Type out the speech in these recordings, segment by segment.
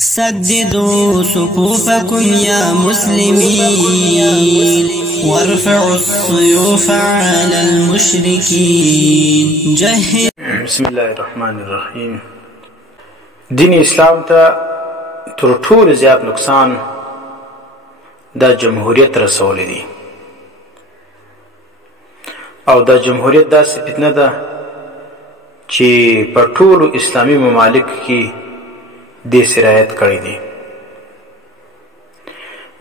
سددوا صفوفكم يا مسلمين وارفعوا السيوف على المشركين جهد. بسم الله الرحمن الرحيم. دین اسلام ته تر ټولو زیات نقصان دا جمهوریت رسولی دی، او دا جمهوریت داسې فتنه ده چې په ټولو اسلامي ممالک کې دې سرایت کړی دی.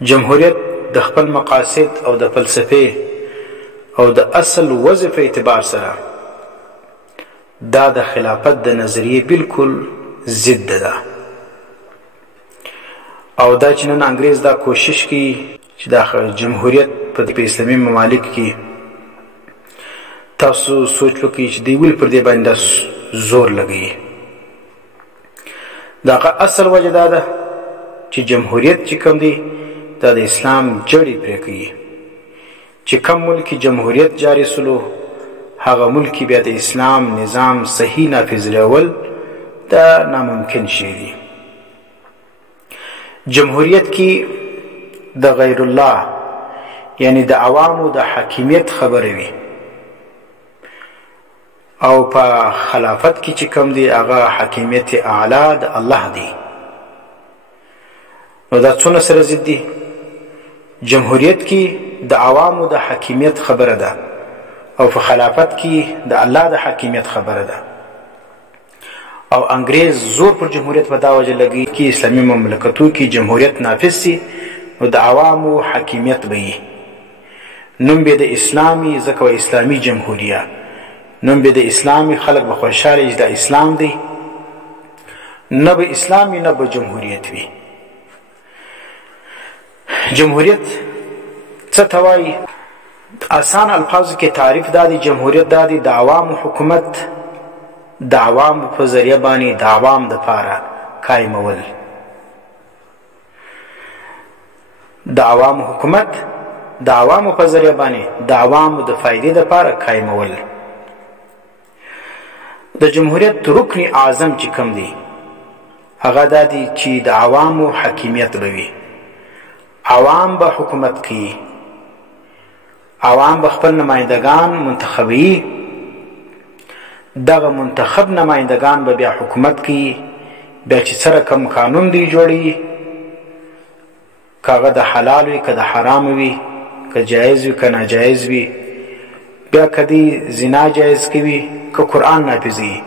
جمهوریت د خپل مقاصد او د فلسفې او د اصل وظیفه اعتبار سره دا د خلافت د نظریه بالکل ضد ده، او دا چې نن انګریز دا کوشش کوي چې دا جمهوریت په اسلامي ممالک کې تاسو سوچ وکړئ چې دوی ولې پر دې باندې زور لګوي. دا اصل وجه دا ده چې جمهوریت چې کوم دی دا د اسلام جړې پرې کوي. چې کوم ملک جمهوریت جاری سلو هغه ملک بیا د اسلام نظام صحیح نافذول دا ناممکن شی دی. جمهوریت کې د غیر الله یعنی د عوامو د حاکمیت خبره وي، او په خلافت کې چې کوم دی هغه حاکمیت اعلی د الله دی. نو دا څونه سره ضد دي؟ جمهوریت کې د عوامو د حاکمیت خبره ده، او په خلافت کې د الله د حاکمیت خبره ده. او انګریز زور پر جمهوریت په دا وجه لګي چې اسلامي مملکتو کې جمهوریت نافذ سي نو د عوامو حاکمیت به وي. نوم به د اسلامي ځکه اسلامي جمهوریه، نوم به د اسلامي، خلک به خوشحاله چې د اسلام دی، نه به اسلامي نه به جمهوریت وي. جمهوریت څه ته وایي؟ آسان الفاظو کې تعریف دا دی، جمهوریت دا دی د عوامو حکومت د عوامو په ذریعه باندې د عوام دپاره قایمول. د عوامو حکومت د عوامو په ذریعه باندې د عوامو د فایدې دپاره قایمول. د جمهوریت رکن اعظم چې کوم دی هغه دا دی چې د عوامو حاکمیت به وي. عوام به حکومت کوي، عوام به خپل نمایندگان منتخبوي، دغه منتخب نمایندگان به بیا حکومت کوي. بیا چې سره کم قانون دی جوړي، که هغه د حلال وي که د حرام وي، که جایز وي که ناجایز وي، بیا که دی زنا جایز کوي که قرآن نافذوي،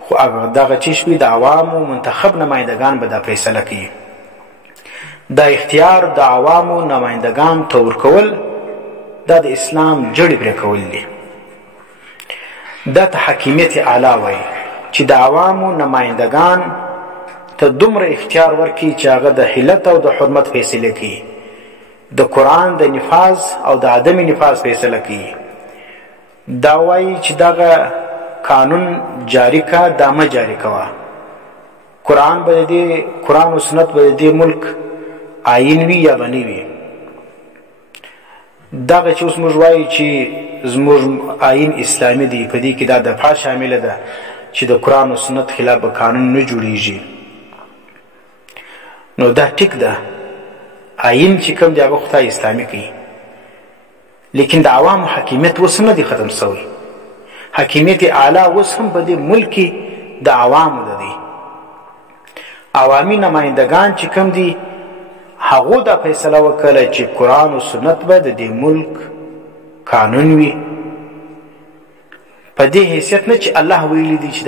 خو دغه چیش وي د عوامو منتخب نمایندگان به دا فیصله کوي. دا اختیار د عوامو نمایندگان ته ورکول دا د اسلام جړې پرې کول دي. دا ته حاکمیت اعلی وایي چې د عوامو نمایندگان ته دومره اختیار ورکړي چې هغه د حلت او د حرمت فیصله کوي، د قرآن د نفاذ او د عدم نفاذ فیصله کوي. دا وایي چې دغه قانون جاری کا دا مه جاری کوه. قرآن به د قرآن او سنت به د ملک آیین وي یا به نه وي. دغه چې اوس موږ وایو چې زموږ آیین اسلامي دی، په دې کې دا دفعه شامله ده چې د قرآن او سنت خلاف به قانون نه جوړیږي. نو دا ټیک ده، آیین چې کوم دی هغه خدای اسلامي کوي، لیکن د عوامو حاکمیت اوس نه دی ختم شوی. حاکمیت اعلی اوس هم په دې ملک کې د عوامو ده دی. عوامي نمایندگان چې کوم دي هغو دا فیصله وکړه چې قرآن او سنت به د دې ملک قانون وي. په دې حیثیت نه چې الله ویلی دی چې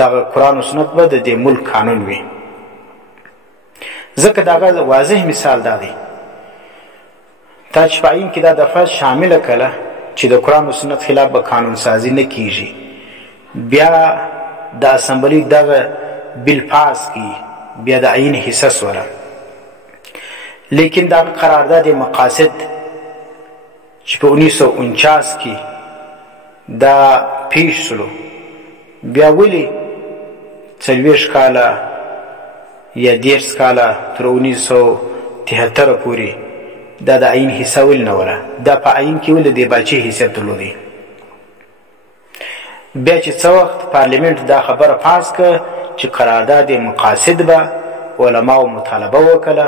دغه قرآن او سنت به د دې ملک قانون وي. ځکه دغه واضح مثال دا دی، تا چې په آیین کې دا دفعه شامله کړه چې د قرآن او سنت خلاف به قانون سازي نه کیږي، بیا د اسمبلی دغه بل پاس کی، بیا د آیین حصه سوله. لیکن دغه قرارداد مقاصد چې په 1949 کې دا پیش سلو، بیا ولې 40 کاله یا 10 کاله تر 1973 پورې دا د آیین حصه ولې نه وله؟ دا په آیین کې ولې د باچې حیثیت درلودی؟ بیا چې څه وخت پارلیمنت دا خبره پاس که چې قرارداد مقاصد به علماو مطالبه وکړه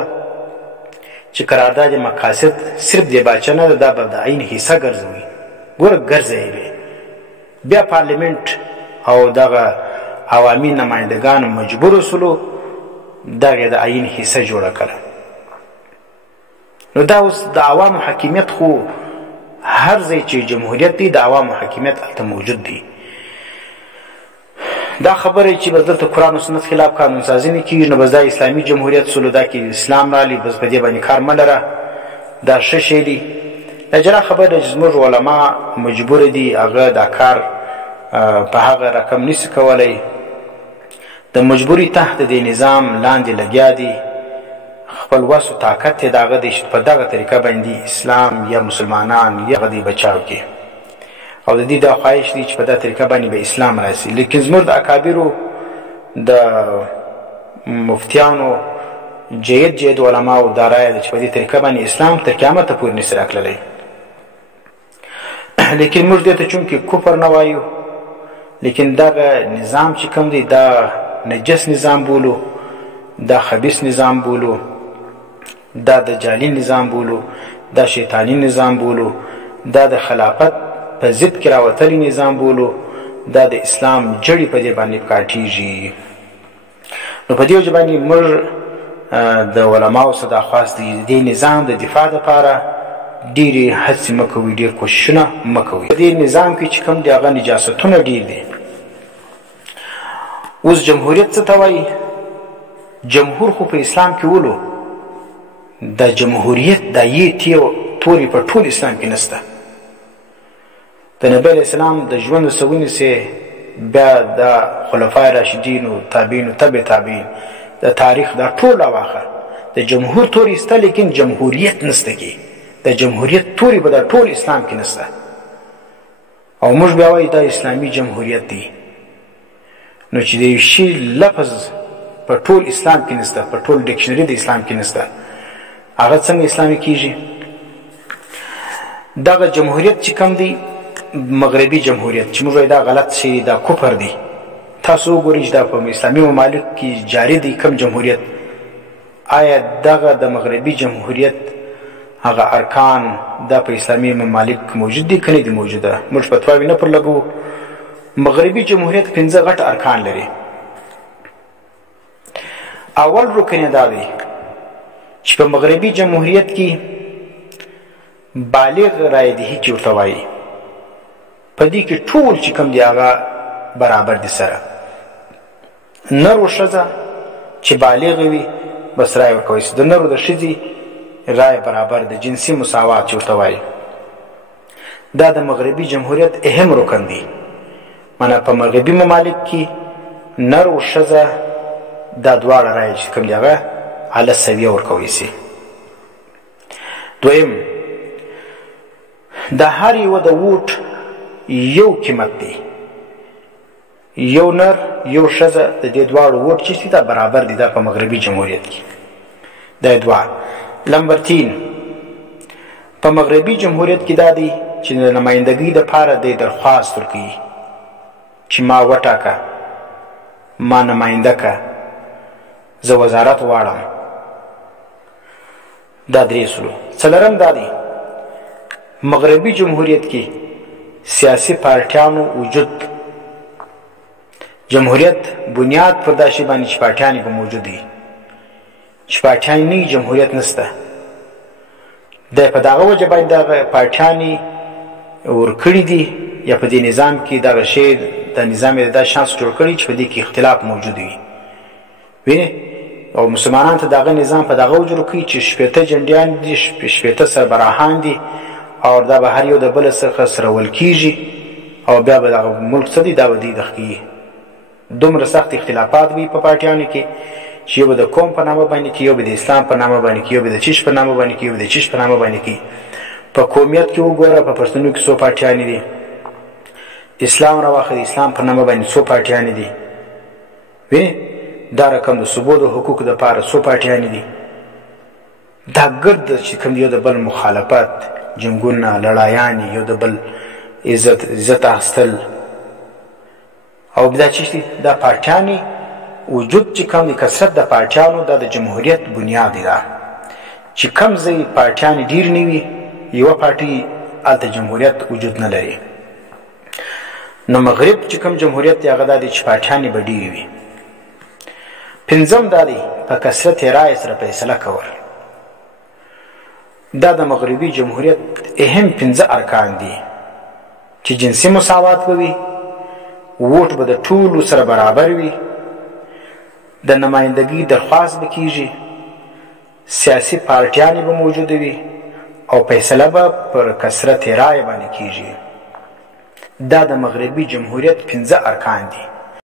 چې قرارداد مقاصد صرف د باچا نه دا به د عین حصه ګرځوي. ګوره ګرځوي به بیا پارلیمنت او دغه عوامي نمایندګان مجبور شولو دغه د عین حصه جوړه کړه. نو دا اوس د عوامو حاکمیت خو هر ځای چې جمهوریت دی د عوامو حاکمیت هلته موجود دی. دا خبره چې بس دلته قرآن و سنت خلاف قانون سازي نه کېږي نو بس دا اسلامي جمهوریت سولو دا کې اسلام راغلی بس په دې باندې کار مه لره دا ښه شی دی. جلا خبره ده چې زموږ علما مجبور دي هغه دا کار په هغه رقم نشي کولی. د مجبوري تحت د نظام لاندې لګیا دي خپل وس و طاقت یې د هغه دی چې په دغه طریقه باندې اسلام یا مسلمانان یا هغه دی بچاو کړي او د دې دا خواهش دی چې په دغه طریقه باندې به اسلام راسي. لیکن زموږ د اکابرو د مفتیانو جید علماو دا رایه ده چې په دې طریقه باندې اسلام تر قیامته پورې نشي راتللی. لیکن موږ دې ته چونکې کفر نه وایو لیکن دغه نظام چې کوم دی دا نجس نظام بولو دا خبیث نظام بولو دا د جعلي نظام بولو دا شیطانی نظام بولو دا د خلافت په ضد کې راوتلی نظام بولو دا د اسلام جړې په دې باندې کاټیږي. نو په دې وجه باندې موږ د علماو څخه دا خواست دی د نظام د دفاع دپاره ډېرې هڅې مه کوئ ډېر کوششونه مه کوئ. په دې نظام کې چې کوم دی هغه نجاستونه ډېر دي. اوس جمهوریت څه ته وایي؟ جمهور خو په اسلام کې ولو د جمهوریت دا یې تورې په ټول اسلام کې نشته. د نبی علیه السلام د ژوند څخه ونیسئ بیا د خلفای راشدینو تابعینو تبع تابعین د تاریخ دا ټول راواخه د جمهور تورې شته لیکن جمهوریت نشته کې د جمهوریت تورې به د ټول اسلام کې نشته او موږ بیا وایو دا اسلامي جمهوریت دی. نو چې د یو شي لفظ په ټول اسلام کې نشته په ټول ډکشنري د اسلام کې نشته هغه څنګه اسلامي کیږي؟ دغه جمهوریت چې کوم دی مغربي جمهوریت چې موږ دا غلط شي دا کفر دی. تاسو وګورئ چې دا په اسلامي ممالک کې جاری دی کوم جمهوریت آیا دغه د مغربي جمهوریت هغه ارکان دا په اسلامي ممالک موجود دي که نه دي موجوده؟ موږ فتواوې نه پر لګو. مغربي جمهوریت 15 غټ ارکان لري. اول رکن دا دی چې په مغربي جمهوریت کې بالغ رایدهي چې ورته وایي په دې کې ټول چې کوم دی هغه برابر دي سره نر و ښځه چې بالغ وي بس رای ورکوی شي. د نر و د ښځې رای برابر د جنسي مساوات چې ورته وایي دا د مغربي جمهوریت اهم رکن دی. معنی په مغربي ممالک کې نر و ښځه دا دواړه رای چې کوم دی هغه علی سویه ورکوی شي. دویم د هر یوه د ووټ یو قیمت دی. یو نر یو ښځه د دې دواړو ووټ چې دا برابر دي دا په مغربي جمهوریت کې. دا دوه. نمبر 3 په مغربي جمهوریت کې دا دی چې د نمایندګۍ دپاره دی درخواست ورکوي چې ما وټاکه ما نماینده که زه وزارت غواړم. دا 3 سلو. څلورم دا دی مغربي جمهوریت کې سیاسي پارټیانو وجود. جمهوریت بنیاد پر دا شی باندې چې پارټیانې به موجود دي. چې پارټیانې نه جمهوریت نشته. د په دغه وجه باندې دغه پارټیانې ورکړي دي یا په دې نظام کې دغه شی د نظام یې دا شانس جوړ کړي چې په دې کې اختلاف موجود وي. وینې او مسلمانان ته دغه نظام په دغه وجه ورکوي چې 80 جنډیان دي 80 سربراهان دي او دا به هر یو د بل څخه سرول کیږي او بیا به دغه ملک څه دی دا به دی دخکي. دومره سخت اختلافات وي په پارټیانو کې چې یو به د قوم په نامه باندې کې یو به د اسلام په نامه باندې کې یو به د چیش په نامه باندې کې یو به د چیش په نامه باندې کې. په قومیت کې وګوره په پښتنو کې څو پارټیانې دي. اسلام راواخلي اسلام په نامه باندې څو پارټیانې دي. وینې دا رقم د صوبو د حقوقو دپاره څو پارټیانې دي. دا ګرد چې کوم یو د بل مخالفت جنګونه لړایانې یو د بل عزت اخیستل او دا چې دا پارټیانې وجود چې کوم د کثرت د پارټیانو دا د جمهوریت بنیاد ده چې کوم ځای پارټیان ډیر نه وي یوه پارټي هلته جمهوریت وجود نه لري نو مغرب چې کوم جمهوریت دی هغه دا دی چې پارټیانې به ډېرې وي پنځم دا دی په کثرت رایې سره فیصله کول دا د مغربي جمهوریت اهم 5 ارکان دي چې جنسي مساوات به وي ووټ به د ټولو سره برابر وي د نمایندګۍ درخواست به کیږي سیاسي پارټیانې به موجوده وي او فیصله به پر کثرت رایې باندې کیږي دا د مغربي جمهوریت 5 ارکان دي